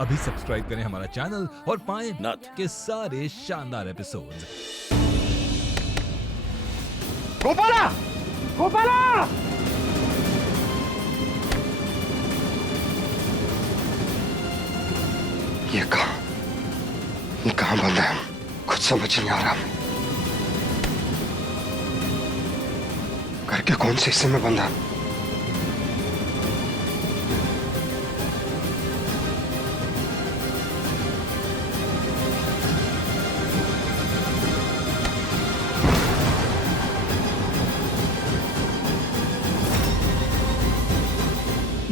अभी सब्सक्राइब करें हमारा चैनल और पाएं नथ के सारे शानदार एपिसोड्स। गोपाला! गोपाला! ये कहाँ बंद है? कुछ समझ नहीं आ रहा। घर के कौन से हिस्से में बंद है?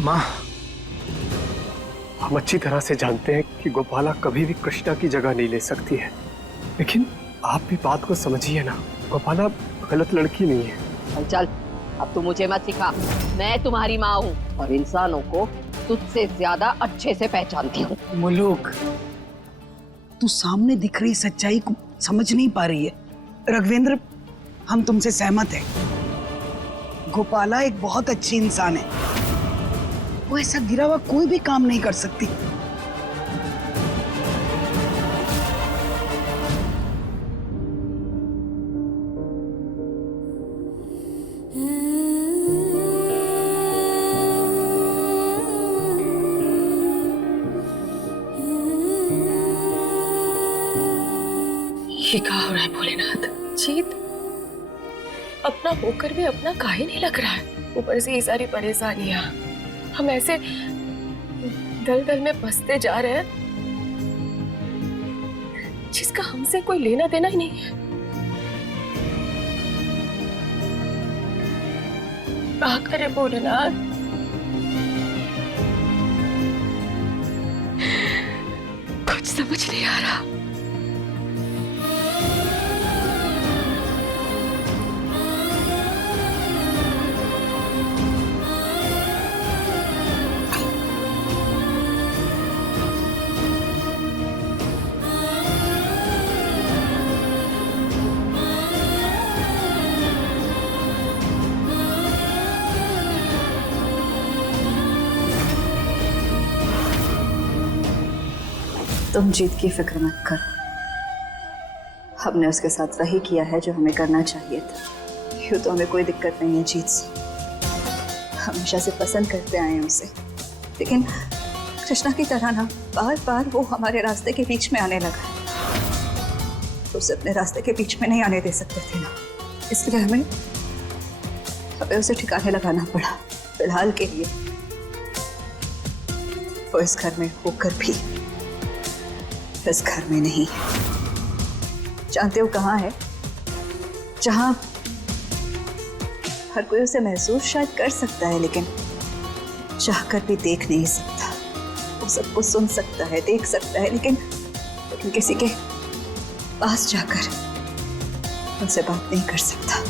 माँ, हम अच्छी तरह से जानते हैं कि गोपाला कभी भी कृष्णा की जगह नहीं ले सकती है, लेकिन आप भी बात को समझिए ना। गोपाला गलत लड़की नहीं है। चल, अब तू मुझे मत सिखा। मैं तुम्हारी माँ हूँ और इंसानों को तुझसे ज्यादा अच्छे से पहचानती हूँ। मुलुक, तू सामने दिख रही सच्चाई को समझ नहीं पा रही है। रघवेंद्र, हम तुमसे सहमत हैं। गोपाला एक बहुत अच्छी इंसान है। वो ऐसा गिरा हुआ कोई भी काम नहीं कर सकती। ये कहा हो रहा है भोलेनाथ? जीत अपना होकर भी अपना काहे नहीं लग रहा है। ऊपर से ये सारी परेशानियां, हम ऐसे दलदल में फंसते जा रहे हैं जिसका हमसे कोई लेना देना ही नहीं है। क्या करे भोलेनाथ? कुछ समझ नहीं आ रहा। तुम जीत की फिक्र मत कर। हमने उसके साथ वही किया है जो हमें करना चाहिए था। यूँ तो हमें कोई दिक्कत नहीं है जीत से, हमेशा से पसंद करते आए हैं उसे, लेकिन कृष्णा की तरह ना बार बार वो हमारे रास्ते के बीच में आने लगा। तो उसे अपने रास्ते के बीच में नहीं आने दे सकते थे ना, इसलिए हमें उसे ठिकाने लगाना पड़ा। फिलहाल के लिए वो इस घर में होकर भी इस घर में नहीं है। जानते हो कहाँ है? जहां हर कोई उसे महसूस शायद कर सकता है, लेकिन चाहकर भी देख नहीं सकता। वो सबको सुन सकता है, देख सकता है, लेकिन किसी के पास जाकर उनसे बात नहीं कर सकता।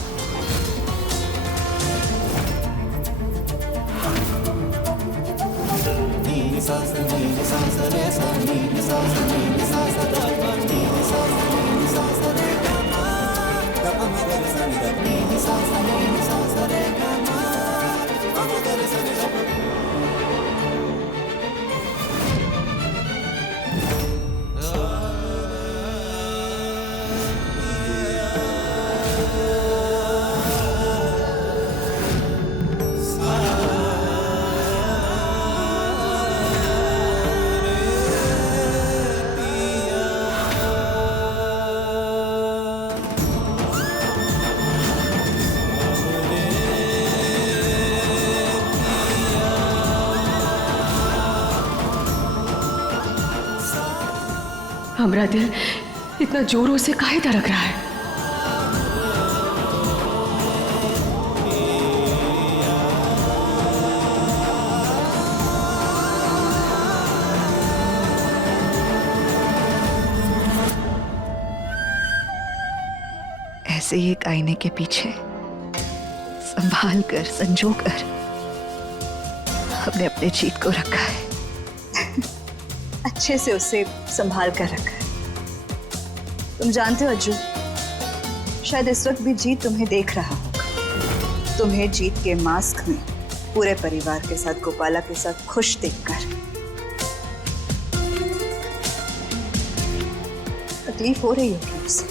हमारा दिल इतना जोरों से काहे धड़क रहा है? ऐसे ही एक आईने के पीछे संभाल कर, संजो कर हमने अपने जीत को रखा है। अच्छे से उसे संभाल कर रखा है। तुम जानते हो अज्जू, शायद इस वक्त भी जीत तुम्हें देख रहा होगा। तुम्हें जीत के मास्क में पूरे परिवार के साथ, गोपाला के साथ खुश देखकर तकलीफ हो रही होगी उसे,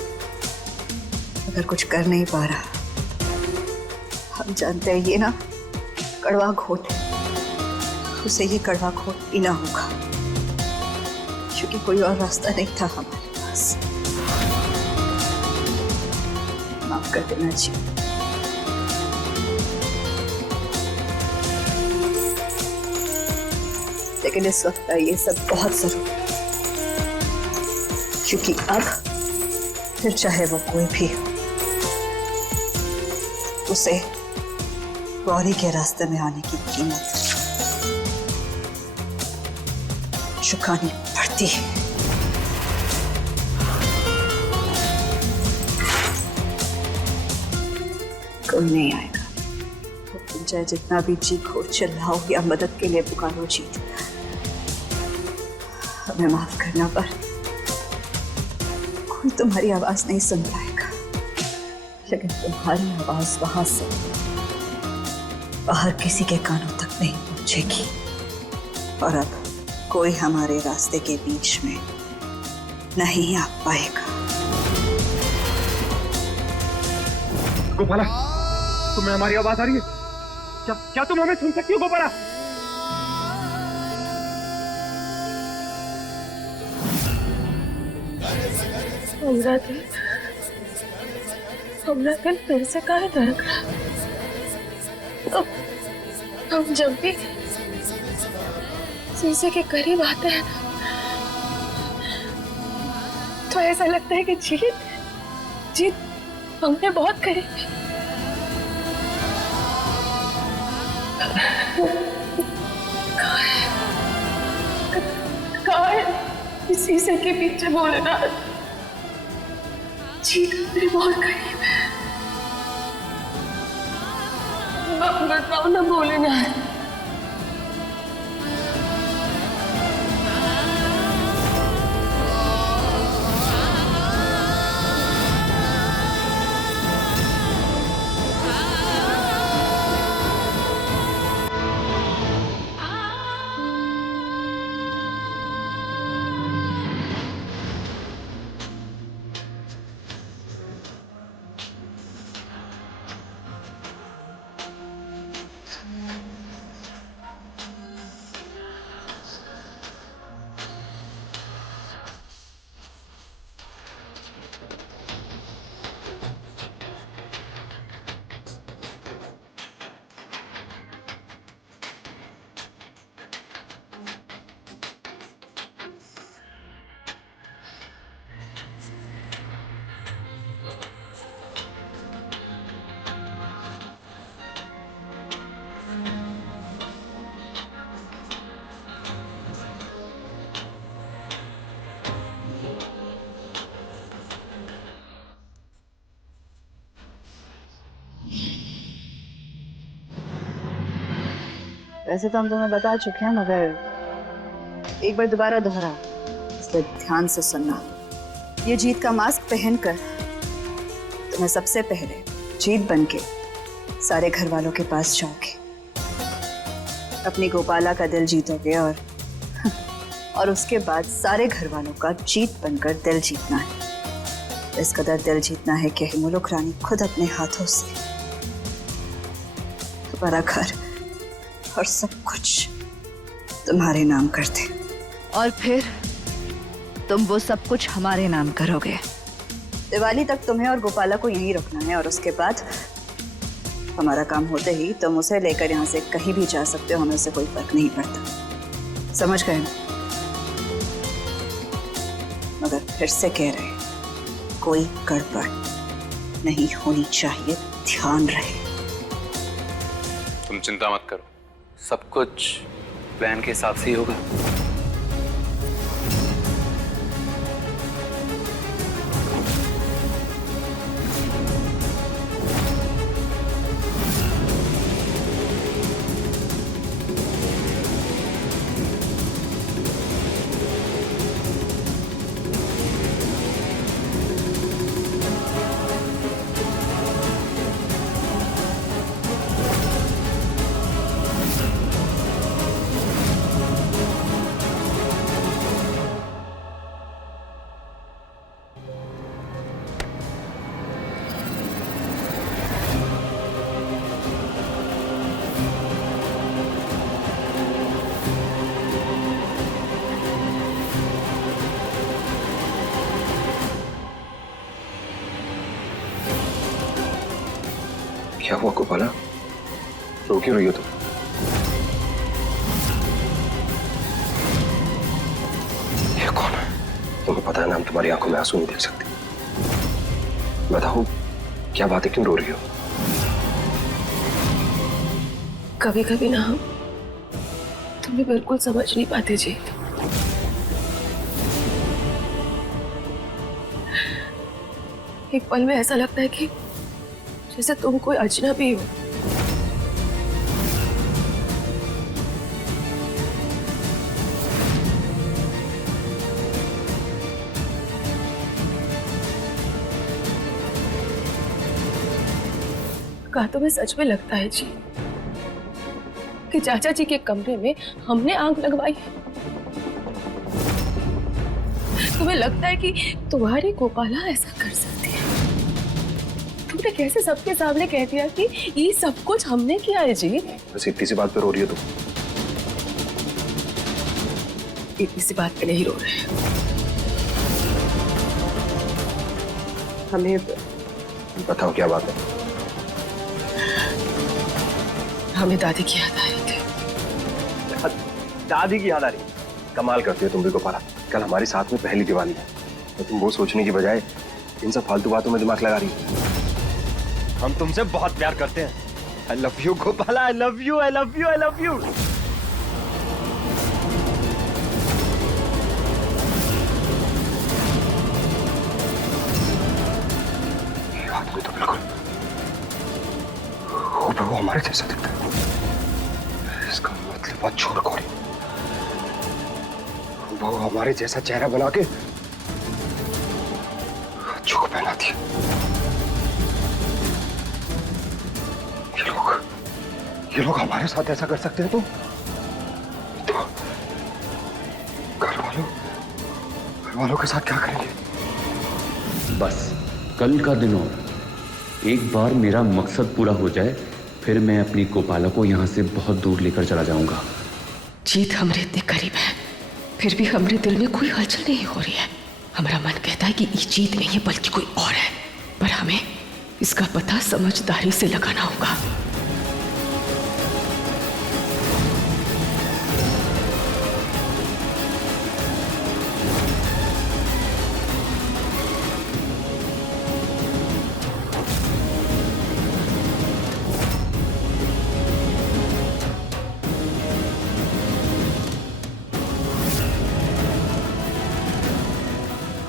अगर कुछ कर नहीं पा रहा। हम जानते हैं ये ना कड़वा घोट है, उसे ये कड़वा घोट पीना होगा, क्योंकि कोई और रास्ता नहीं था हमारे पास। माफ कर देना जी। लेकिन इस वक्त ये सब बहुत जरूरी है, क्योंकि अब फिर चाहे वो कोई भी हो, उसे गौरी के रास्ते में आने की कीमत चुकानी पड़ती है। कोई नहीं आएगा, तो तुम चाहे जितना भी चीखो चिल्लाओ या मदद के लिए पुकारो जीत, हमें माफ करना, पर कोई तुम्हारी आवाज नहीं सुन पाएगा। लेकिन तुम्हारी आवाज वहां से बाहर किसी के कानों तक नहीं पहुंचेगी, और अब कोई हमारे रास्ते के बीच में नहीं आ पाएगा। गोपाला, तुम्हें हमारी आवाज आ रही है? क्या तुम हमें सुन सकती हो गोपाला? हमरा दिल फिर से काहे धड़क रहा? हम जब भी शीशे के करीब आते हैं तो ऐसा लगता है कि जीत हमने बहुत करीब है। कहाँ है इस शीशे के पीछे भोलेनाथ? जीत मेरे बहुत करीब है। बताओ ना भोलेनाथ। वैसे तो हम तुम्हें बता चुके हैं, मगर एक बार दोबारा दोहरा, इसलिए ध्यान से सुनना। ये जीत का मास्क पहनकर तुम्हें सबसे पहले जीत बनके सारे घर वालों के पास जाओगे, अपनी गोपाला का दिल जीतोगे, और उसके बाद सारे घर वालों का जीत बनकर दिल जीतना है। इस कदर दिल जीतना है कि मुलुक रानी खुद अपने हाथों से तुम्हारा घर और सब कुछ तुम्हारे नाम कर दे, और फिर तुम वो सब कुछ हमारे नाम करोगे। दिवाली तक तुम्हें और गोपाला को यहीं रखना है, और उसके बाद हमारा काम होते ही तुम उसे लेकर यहाँ से कहीं भी जा सकते हो, हमें उससे कोई फर्क नहीं पड़ता। समझ गए ना? मगर फिर से कह रहे हैं, कोई गड़बड़ नहीं होनी चाहिए, ध्यान रहे। तुम चिंता मत करो, सब कुछ प्लान के हिसाब से ही होगा। क्या हुआ गोपाला? रो क्यों रही हो तुम? ये कौन है? तुम्हें पता है ना, हम तुम्हारी आंखों में आंसू नहीं देख सकते। बताओ क्या बात है, क्यों रो रही हो? कभी कभी ना हम तुम्हें बिल्कुल समझ नहीं पाते जीत। एक पल में ऐसा लगता है कि जैसे तुम कोई अजनबी हो। क्या तुम्हें सच में लगता है जी कि चाचा जी के कमरे में हमने आग लगवाई है? तुम्हें लगता है कि तुम्हारी गोपाला ऐसा कर सकती है? तुमने कैसे सबके सामने कह दिया कि ये सब कुछ हमने किया है जी? बस इतनी सी बात पे रो रही हो तुम? इतनी सी बात पे नहीं रो रहे हैं। हमें बताओ क्या बात है? हमें दादी की याद आ रही थी। दादी की याद आ रही? कमाल करती हो तुम भी गोपाला। कल हमारे साथ में पहली दिवाली है तो तुम वो सोचने की बजाय इन सब फालतू बातों में दिमाग लगा रही हो। हम तुमसे बहुत प्यार करते हैं। I love you Gopala, I love you, I love you, I love you. ये आदमी तो बिल्कुल वो हमारे जैसा दिखता है। इसका मतलब बात छोड़ कौड़ी, वो हमारे जैसा चेहरा बना के चुक पहना दिया। ये लोग हमारे साथ ऐसा कर सकते हैं तो घर वालों के साथ क्या करेंगे? बस कल का दिन और एक बार मेरा मकसद पूरा हो जाए, फिर मैं अपनी गोपाला को यहाँ से बहुत दूर लेकर चला जाऊंगा। जीत हमरे इतने करीब है, फिर भी हमरे दिल में कोई हलचल नहीं हो रही है। हमारा मन कहता है कि ये जीत नहीं है बल्कि कोई और है, पर हमें इसका पता समझदारी से लगाना होगा।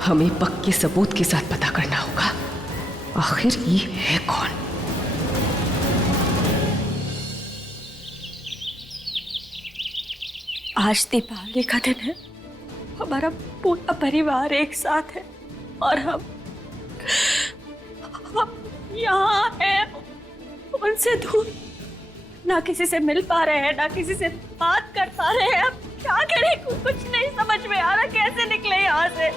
हमें पक्के सबूत के साथ पता करना होगा आखिर ये है कौन। आज दीपावली का दिन है, हमारा पूरा परिवार एक साथ है और हम यहाँ हैं उनसे दूर, ना किसी से मिल पा रहे हैं, ना किसी से बात कर पा रहे हैं। अब क्या करें, कुछ नहीं समझ में आ रहा, कैसे निकले यहाँ से।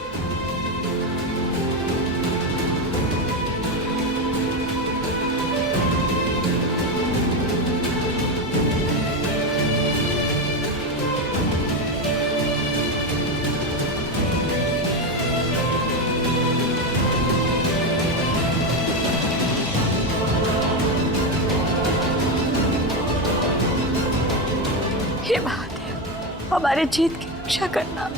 ये बात है, हमारे जीत की रक्षा करना।